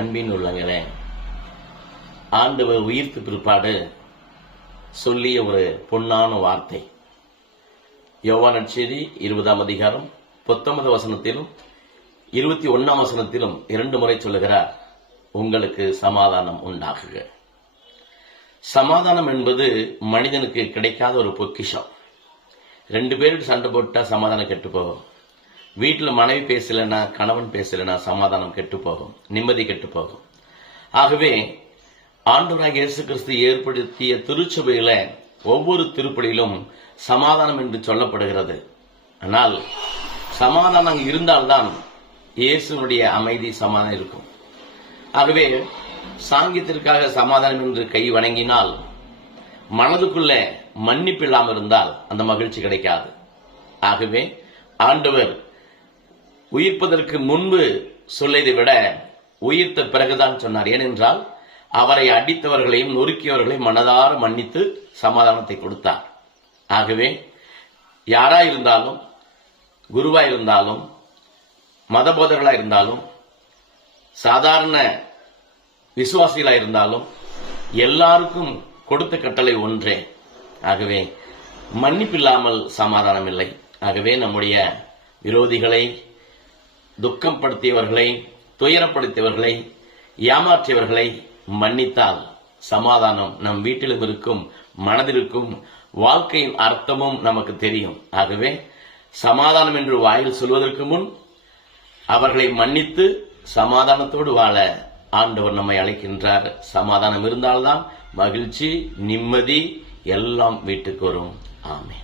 அன்பின் உள்ளங்களே, ஆண்டவர் உயிர்த்து பிற்பாடு சொல்லிய ஒரு பொன்னான வார்த்தை. யோவான் நற்செய்தி 20ஆம் அதிகாரம் 19 வசனத்திலும் 21ஆம் வசனத்திலும் 2 முறை சொல்லுகிறார், உங்களுக்கு சமாதானம் உண்டாகுக. சமாதானம் என்பது மனிதனுக்கு கிடைக்காத ஒரு பொக்கிஷம். 2 பேருக்கு சண்டை போட்டா சமாதானம் கெட்டு போகும். வீட்டில் மனைவி பேசலைன்னா, கணவன் பேசலைன்னா சமாதானம் கெட்டு போகும், நிம்மதி கெட்டு போகும். ஆகவே ஆண்டவராகிய இயேசு கிறிஸ்து ஏற்படுத்திய திருச்சபையில ஒவ்வொரு திருப்பலியிலும் சமாதானம் என்று சொல்லப்படுகிறது. ஆனால் சமாதானம் இருந்தால்தான் இயேசுனுடைய அமைதி சமாதானம் இருக்கும். ஆகவே சாங்கியத்திற்காக சமாதானம் என்று கை வணங்கினால், மனதுக்குள்ள மன்னிப்பு இல்லாமல் இருந்தால் அந்த மகிழ்ச்சி கிடைக்காது. ஆகவே ஆண்டவர் உயிர்ப்பதற்கு முன்பு சொல்லியதை விட உயிர்த்த பிறகுதான் சொன்னார். ஏனென்றால் அவரை அடித்தவர்களையும் நொறுக்கியவர்களையும் மனதார மன்னித்து சமாதானத்தை கொடுத்தார். ஆகவே யாராயிருந்தாலும், குருவாயிருந்தாலும், மதபோதர்களாயிருந்தாலும், சாதாரண விசுவாசிகளாயிருந்தாலும் எல்லாருக்கும் கொடுத்த கட்டளை ஒன்றே. ஆகவே மன்னிப்பில்லாமல் சமாதானம் இல்லை. ஆகவே நம்முடைய விரோதிகளை, துக்கம் படுத்தியவர்களை, துயரப்படுத்தியவர்களை, ஏமாற்றியவர்களை மன்னித்தால் சமாதானம் நம் வீட்டிலும் இருக்கும், மனதிற்கும், வாழ்க்கையின் அர்த்தமும் நமக்கு தெரியும். ஆகவே சமாதானம் என்று வாயில் சொல்வதற்கு முன் அவர்களை மன்னித்து சமாதானத்தோடு வாழ ஆண்டவர் நம்மை அழைக்கின்றார். சமாதானம் இருந்தால்தான் மகிழ்ச்சி, நிம்மதி எல்லாம் வீட்டுக்கு வரும். ஆமென்.